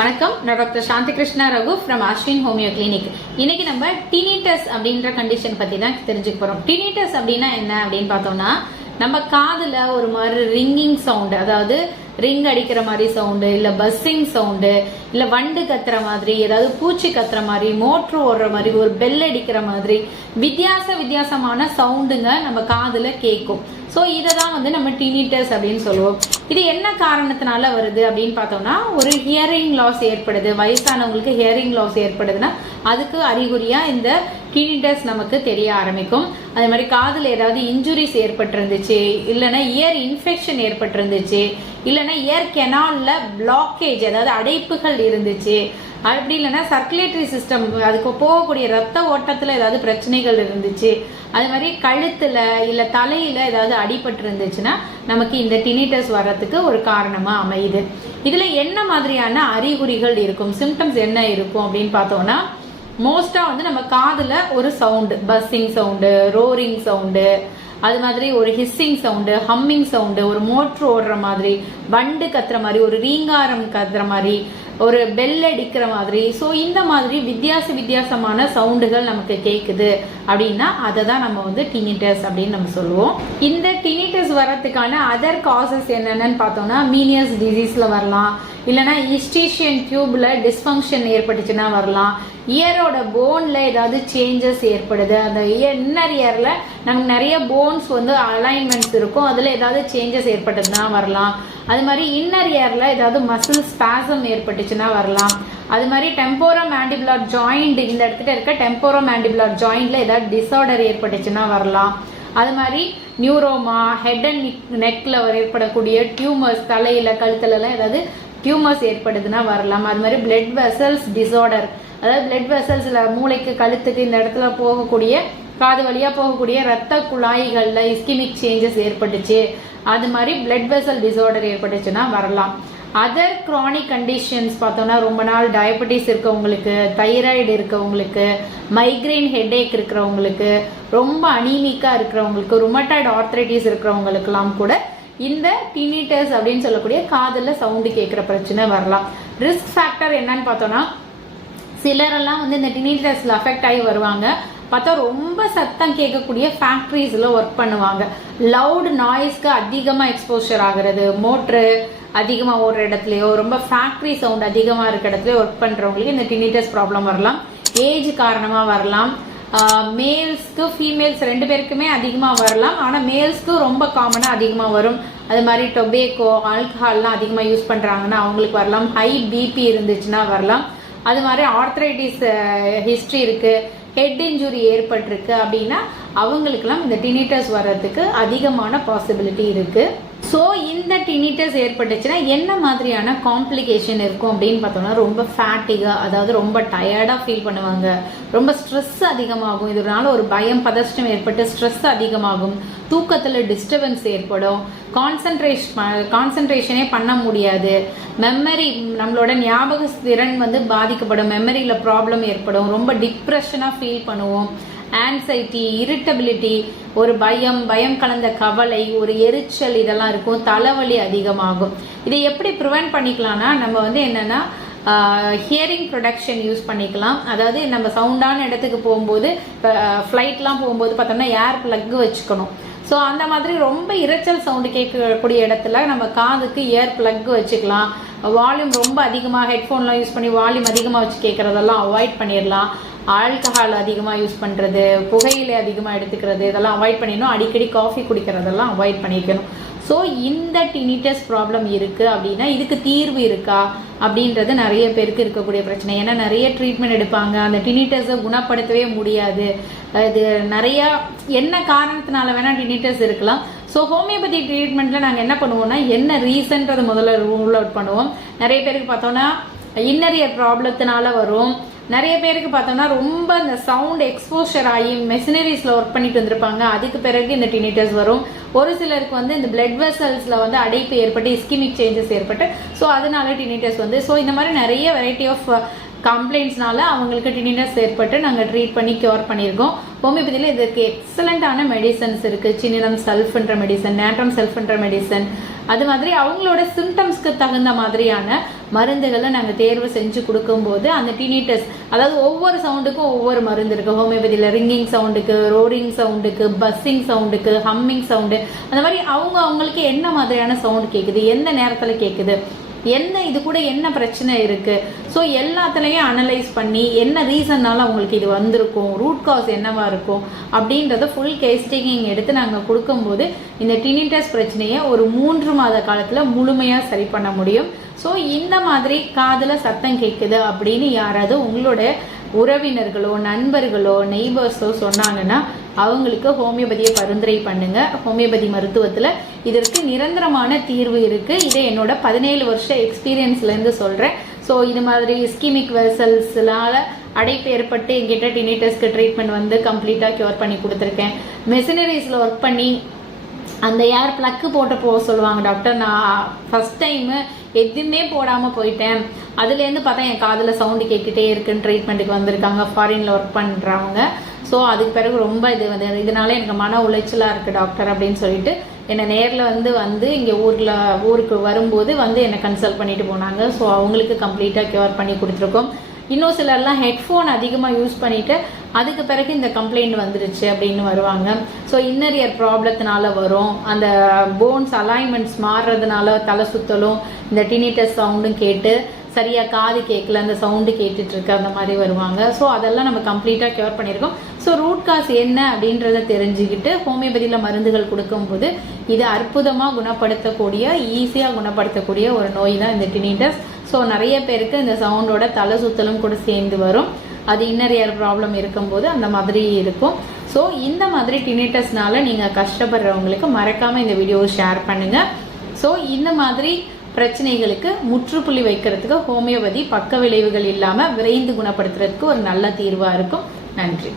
வணக்கம். நான் doctor Shanthi Krishna Raghu from Ashwin homeo clinic இன்னைக்கு நம்ம டினிட்டஸ் அப்படின்ற கண்டிஷன் பத்தி தான் தெரிஞ்சுக்க போறோம். டினிட்டஸ் அப்படின்னா என்ன அப்படின்னு பார்த்தோம்னா நம்ம காதுல ஒரு மாதிரி ரிங்கிங் சவுண்டு அதாவது ரிங் அடிக்கிற மாதிரி சவுண்டு இல்ல பஸ்ஸிங் சவுண்டு இல்ல வண்டு கத்துற மாதிரி ஏதாவது பூச்சி கத்துற மாதிரி மோட்ரு ஓடுற மாதிரி ஒரு பெல் அடிக்கிற மாதிரி வித்தியாச வித்தியாசமான சவுண்டுங்க நம்ம காதுல கேட்கும் ஸோ இதை தான் வந்து நம்ம டினிட்டஸ் அப்படின்னு சொல்லுவோம். இது என்ன காரணத்தினால வருது அப்படின்னு பார்த்தோம்னா ஒரு ஹியரிங் லாஸ் ஏற்படுது. வயசானவங்களுக்கு ஹியரிங் லாஸ் ஏற்படுதுன்னா அதுக்கு அறிகுறியாக இந்த டினிட்டஸ் நமக்கு தெரிய ஆரம்பிக்கும். அதே மாதிரி காதில் ஏதாவது இன்ஜுரிஸ் ஏற்பட்டிருந்துச்சு இல்லைன்னா இயர் இன்ஃபெக்ஷன் ஏற்பட்டிருந்துச்சு இல்லைன்னா இயர் கெனாலில் பிளாக்கேஜ் அதாவது அடைப்புகள் இருந்துச்சு. அப்படி இல்லைன்னா சர்க்குலேட்டரி சிஸ்டம் அதுக்கு போகக்கூடிய ரத்த ஓட்டத்தில் ஏதாவது பிரச்சனைகள் இருந்துச்சு. அது மாதிரி கழுத்தில் இல்லை தலையில் ஏதாவது அடிபட்டு இருந்துச்சுன்னா நமக்கு இந்த டினிட்டஸ் வர்றதுக்கு ஒரு காரணமாக அமையுது. இதில் என்ன மாதிரியான அறிகுறிகள் இருக்கும்? சிம்டம்ஸ் என்ன இருக்கும் அப்படின்னு பார்த்தோம்னா மோஸ்டா வந்து நம்ம காதுல ஒரு sound buzzing sound roaring sound அது மாதிரி ஒரு ஹிஸ்ஸிங் சவுண்டு ஹம்மிங் சவுண்டு ஒரு மோட்ரு ஓடுற மாதிரி வண்டு கத்துற மாதிரி ஒரு ரீங்காரம் கத்துற மாதிரி ஒரு பெல் அடிக்கிற மாதிரி. ஸோ இந்த மாதிரி வித்தியாச வித்தியாசமான சவுண்டுகள் நமக்கு கேட்குது அப்படின்னா அதை தான் நம்ம வந்து டினிட்டஸ் அப்படின்னு நம்ம சொல்லுவோம். இந்த டினிட்டஸ் வரத்துக்கான அதர் காசஸ் என்னென்னு பார்த்தோம்னா மீனியஸ் டிசீஸில் வரலாம். இல்லைன்னா இஸ்டீஷியன் டியூப்ல டிஸ்ஃபங்க்ஷன் ஏற்பட்டுச்சுன்னா வரலாம். இயரோட போன்ல ஏதாவது சேஞ்சஸ் ஏற்படுது. அந்த இன்னர் இயரில் நமக்கு நிறைய போன்ஸ் வந்து அலைன்மெண்ட்ஸ் இருக்கும். அதில் ஏதாவது சேஞ்சஸ் ஏற்பட்டதுன்னா வரலாம். அது மாதிரி இன்னர் இயரில் ஏதாவது மசில் ஸ்பாசம் ஏற்பட்டுச்சுன்னா வரலாம். அது மாதிரி டெம்போரோ மேண்டிபுலர் ஜாயிண்ட் இந்த இடத்துல இருக்க டெம்போரோ மேண்டிபுலர் ஜாயிண்டில் ஏதாவது டிஸார்டர் ஏற்பட்டுச்சுன்னா வரலாம். அது மாதிரி நியூரோமா ஹெட் அண்ட் நெக்கில் ஏற்படக்கூடிய டியூமர்ஸ் தலையில் கழுத்துலலாம் ஏதாவது டியூமர்ஸ் ஏற்படுதுன்னா வரலாம். அது மாதிரி பிளட் வெசல்ஸ் டிஸார்டர் அதாவது பிளட் வெசல்ஸில் மூளைக்கு கழுத்துக்கு இந்த இடத்துல போகக்கூடிய காது வழியாக போகக்கூடிய ரத்த குழாய்களில் இஸ்கிமிக் சேஞ்சஸ் ஏற்பட்டுச்சு. அது மாதிரி பிளட் வெசல் டிசார்டர் ஏற்பட்டுச்சுன்னா வரலாம். அதர் க்ரானிக் கண்டிஷன்ஸ் பார்த்தோம்னா ரொம்ப நாள் டயபெட்டிஸ் இருக்கவங்களுக்கு தைராய்டு இருக்கவங்களுக்கு மைக்ரைன் ஹெட்ஏக் இருக்கிறவங்களுக்கு ரொம்ப அனீமிக்காக இருக்கிறவங்களுக்கு ருமட்டாய்டு ஆர்த்ரைட்டிஸ் இருக்கிறவங்களுக்கெல்லாம் கூட இந்த டினிட்டஸ் அப்படின்னு சொல்லக்கூடிய காதில் சவுண்டு கேட்குற பிரச்சனை வரலாம். ரிஸ்க் ஃபேக்டர் என்னன்னு பார்த்தோம்னா சிலரெல்லாம் வந்து இந்த டினிட்டஸ்ல அஃபெக்ட் ஆகி வருவாங்க. பார்த்தா ரொம்ப சத்தம் கேட்கக்கூடிய ஃபேக்ட்ரிஸில் ஒர்க் பண்ணுவாங்க. லவுட் நாய்ஸ்க்கு அதிகமாக எக்ஸ்போஷர் ஆகிறது மோட்ரு அதிகமாக ஓடுற இடத்துலையோ ரொம்ப ஃபேக்ட்ரி சவுண்ட் அதிகமாக இருக்க இடத்துலையோ ஒர்க் பண்ணுறவங்களுக்கு இந்த டினிட்டஸ் ப்ராப்ளம் வரலாம். ஏஜ் காரணமாக வரலாம். மேல்ஸ்க்கு ஃபீமேல்ஸ் ரெண்டு பேருக்குமே அதிகமாக வரலாம். ஆனால் மேல்ஸ்க்கு ரொம்ப காமனாக அதிகமாக வரும். அது மாதிரி டொபேக்கோ ஆல்கஹால்லாம் அதிகமாக யூஸ் பண்ணுறாங்கன்னா அவங்களுக்கு வரலாம். ஹை பிபி இருந்துச்சுன்னா வரலாம். அது மாதிரி ஆர்த்ரைட்டிஸ் ஹிஸ்ட்ரி இருக்குது ஹெட் இன்ஜுரி ஏற்பட்டிருக்கு அப்படின்னா அவங்களுக்கெல்லாம் இந்த டினிட்டஸ் வர்றதுக்கு அதிகமான பாசிபிலிட்டி இருக்குது ஸோ இந்த டினிட்டஸ் ஏற்பட்டுச்சுன்னா என்ன மாதிரியான காம்ப்ளிகேஷன் இருக்கும் அப்படின்னு பார்த்தோம்னா ரொம்ப ஃபேட்டிகா அதாவது ரொம்ப டயர்டாக ஃபீல் பண்ணுவாங்க. ரொம்ப ஸ்ட்ரெஸ் அதிகமாகும். இதனால ஒரு பயம் பதஷ்டம் ஏற்பட்டு ஸ்ட்ரெஸ் அதிகமாகும். தூக்கத்தில் டிஸ்டர்பன்ஸ் ஏற்படும். கான்சன்ட்ரேஷன் கான்சன்ட்ரேஷனே பண்ண முடியாது. மெமரி நம்மளோட ஞாபக திறன் வந்து பாதிக்கப்படும். மெமரியில் ப்ராப்ளம் ஏற்படும். ரொம்ப டிப்ரெஷனாக ஃபீல் பண்ணுவோம். ஆன்சைட்டி இரிட்டபிலிட்டி ஒரு பயம் பயம் கலந்த கவலை ஒரு எரிச்சல் இதெல்லாம் இருக்கும். தலைவலி அதிகமாகும். இதை எப்படி ப்ரிவென்ட் பண்ணிக்கலாம்னா நம்ம வந்து என்னன்னா ஹியரிங் ப்ரொடக்ஷன் யூஸ் பண்ணிக்கலாம். அதாவது நம்ம சவுண்டான இடத்துக்கு போகும்போது இப்போ ஃப்ளைட்லாம் போகும்போது பார்த்தோம்னா ஏர் ப்ளக்கு வச்சுக்கணும். ஸோ அந்த மாதிரி ரொம்ப இரைச்சல் சவுண்டு கேட்கக்கூடிய இடத்துல நம்ம காதுக்கு இயர் ப்ளக்கு வச்சுக்கலாம். வால்யூம் ரொம்ப அதிகமாக ஹெட்ஃபோன்லாம் யூஸ் பண்ணி வால்யூம் அதிகமாக வச்சு கேட்குறதெல்லாம் அவாய்ட் பண்ணிடலாம். ஆல்கஹால் அதிகமாக யூஸ் பண்ணுறது புகையிலை அதிகமாக எடுத்துக்கிறது இதெல்லாம் அவாய்ட் பண்ணிடணும். அடிக்கடி காஃபி குடிக்கிறதெல்லாம் அவாய்ட் பண்ணிக்கணும். ஸோ இந்த டினிட்டஸ் ப்ராப்ளம் இருக்குது அப்படின்னா இதுக்கு தீர்வு இருக்கா அப்படின்றது நிறைய பேருக்கு இருக்கக்கூடிய பிரச்சனை. ஏன்னா நிறைய ட்ரீட்மெண்ட் எடுப்பாங்க. அந்த டினிட்டஸை குணப்படுத்தவே முடியாது. இது நிறையா என்ன காரணத்தினால வேணால் டினிட்டஸ் இருக்கலாம். ஸோ ஹோமியோபதி ட்ரீட்மெண்ட்டில் நாங்கள் என்ன பண்ணுவோம்னா என்ன ரீசன்றது முதல்ல ரூல் அவுட் பண்ணுவோம். நிறைய பேருக்கு பார்த்தோன்னா இன்னர் இயர் ப்ராப்ளத்தினால வரும். நிறைய பேருக்கு பார்த்தோம்னா ரொம்ப இந்த சவுண்ட் எக்ஸ்போஷர் ஆகி மெஷினரிஸ்ல ஒர்க் பண்ணிட்டு வந்திருப்பாங்க. அதுக்கு பிறகு இந்த டினிட்டஸ் வரும். ஒரு சிலருக்கு வந்து இந்த பிளட் வெசல்ஸ்ல வந்து அடைப்பு ஏற்பட்டு இஸ்கிமிக் சேஞ்சஸ் ஏற்பட்டு ஸோ அதனால டினிட்டஸ் வந்து ஸோ இந்த மாதிரி நிறைய வெரைட்டி ஆஃப் கம்ப்ளைண்ட்ஸ்னால அவங்களுக்கு டினினஸ் ஏற்பட்டு நாங்கள் ட்ரீட் பண்ணி கியூர் பண்ணியிருக்கோம். ஹோமியோபதியில் இதுக்கு எக்ஸலண்டான மெடிசன்ஸ் இருக்குது சின்னினம் செல்ஃப்ன்ற மெடிசன் நேட்ரம் செல்ஃப்ன்ற மெடிசன் அது மாதிரி அவங்களோட சிம்டம்ஸ்க்கு தகுந்த மாதிரியான மருந்துகளை நாங்கள் தேர்வு செஞ்சு கொடுக்கும்போது அந்த டினிட்டஸ் அதாவது ஒவ்வொரு சவுண்டுக்கும் ஒவ்வொரு மருந்து இருக்குது ஹோமியோபதியில் ரிங்கிங் சவுண்டுக்கு ரோரிங் சவுண்டுக்கு பஸ்ஸிங் சவுண்டுக்கு ஹம்மிங் சவுண்டு அந்த மாதிரி அவங்க அவங்களுக்கு என்ன மாதிரியான சவுண்ட் கேட்குது எந்த நேரத்தில் கேட்குது என்ன இது கூட என்ன பிரச்சனை இருக்கு? ஸோ எல்லாத்துலேயும் அனலைஸ் பண்ணி என்ன ரீசன்னால அவங்களுக்கு இது வந்திருக்கும் ரூட் காஸ் என்னவா இருக்கும் அப்படின்றத ஃபுல் கேஸ் டேக்கிங் எடுத்து நாங்கள் கொடுக்கும்போது இந்த டினிட்டஸ் பிரச்சனையை ஒரு மூன்று மாத காலத்தில் முழுமையாக சரி பண்ண முடியும். ஸோ இந்த மாதிரி காதில் சத்தம் கேட்குது அப்படின்னு யாராவது உங்களோட உறவினர்களோ நண்பர்களோ நெய்பர்ஸோ சொன்னாங்கன்னா அவங்களுக்கு ஹோமியோபதியை பரிந்துரை பண்ணுங்க. ஹோமியோபதி மருத்துவத்தில் இதற்கு நிரந்தரமான தீர்வு இருக்கு. இதை என்னோட பதினேழு வருஷ எக்ஸ்பீரியன்ஸ்லேருந்து சொல்கிறேன் ஸோ இது மாதிரி ஸ்கிமிக் வெசல்ஸ்னால அடைப்பு ஏற்பட்டு எங்கிட்ட டினிட்டஸ்க்கு ட்ரீட்மெண்ட் வந்து கம்ப்ளீட்டாக க்யூர் பண்ணி கொடுத்துருக்கேன். மெஷினரிஸில் ஒர்க் பண்ணி அந்த ஏர் ப்ளக்கு போட்டு போக சொல்லுவாங்க டாக்டர் நான் ஃபஸ்ட் டைமு எதுவுமே போடாமல் போயிட்டேன். அதுலேருந்து பார்த்தா என் காதில் சவுண்டு கேட்டுகிட்டே இருக்குன்னு ட்ரீட்மெண்ட்டுக்கு வந்திருக்காங்க. ஃபாரினில் ஒர்க் பண்ணுறவங்க ஸோ அதுக்கு பிறகு ரொம்ப இது வந்து இதனால எனக்கு மன உளைச்சலாக இருக்குது டாக்டர் அப்படின்னு சொல்லிட்டு. என்னை நேரில் வந்து வந்து இங்கே ஊரில் ஊருக்கு வரும்போது வந்து என்னை கன்சல்ட் பண்ணிட்டு போனாங்க. ஸோ அவங்களுக்கு கம்ப்ளீட்டாக க்யூர் பண்ணி கொடுத்துருக்கோம். இன்னும் சிலர்லாம் ஹெட்ஃபோன் அதிகமாக யூஸ் பண்ணிட்டு அதுக்கு பிறகு இந்த கம்ப்ளைண்ட் வந்துருச்சு அப்படின்னு வருவாங்க. ஸோ இன்னர் இயர் ப்ராப்ளத்தினால வரும். அந்த போன்ஸ் அலைன்மெண்ட்ஸ் மாறுறதுனால தலை சுத்தலும் இந்த டினிட்டஸ் சவுண்டும் கேட்டு சரியாக காது கேட்கல அந்த சவுண்டு கேட்டுட்ருக்கு அந்த மாதிரி வருவாங்க. ஸோ அதெல்லாம் நம்ம கம்ப்ளீட்டாக கியூர் பண்ணியிருக்கோம் ஸோ ரூட் காஸ் என்ன அப்படின்றத தெரிஞ்சுக்கிட்டு ஹோமியோபதியில் மருந்துகள் கொடுக்கும்போது இது அற்புதமாக குணப்படுத்தக்கூடிய ஈஸியாக குணப்படுத்தக்கூடிய ஒரு நோய் தான் இந்த டினிட்டஸ் ஸோ நிறைய பேருக்கு இந்த சவுண்டோட தலை சுத்தலும் கூட சேர்ந்து வரும். அது இன்னர் ஏர் ப்ராப்ளம் இருக்கும்போது அந்த மாதிரி இருக்கும். ஸோ இந்த மாதிரி டினிட்டஸ்னால நீங்கள் கஷ்டப்படுறவங்களுக்கு மறக்காமல் இந்த வீடியோவை ஷேர் பண்ணுங்கள் ஸோ இந்த மாதிரி பிரச்சனைகளுக்கு முற்றுப்புள்ளி வைக்கிறதுக்கு ஹோமியோபதி பக்க விளைவுகள் இல்லாமல் விரைந்து குணப்படுத்துறதுக்கு ஒரு நல்ல தீர்வாக இருக்கும். நன்றி.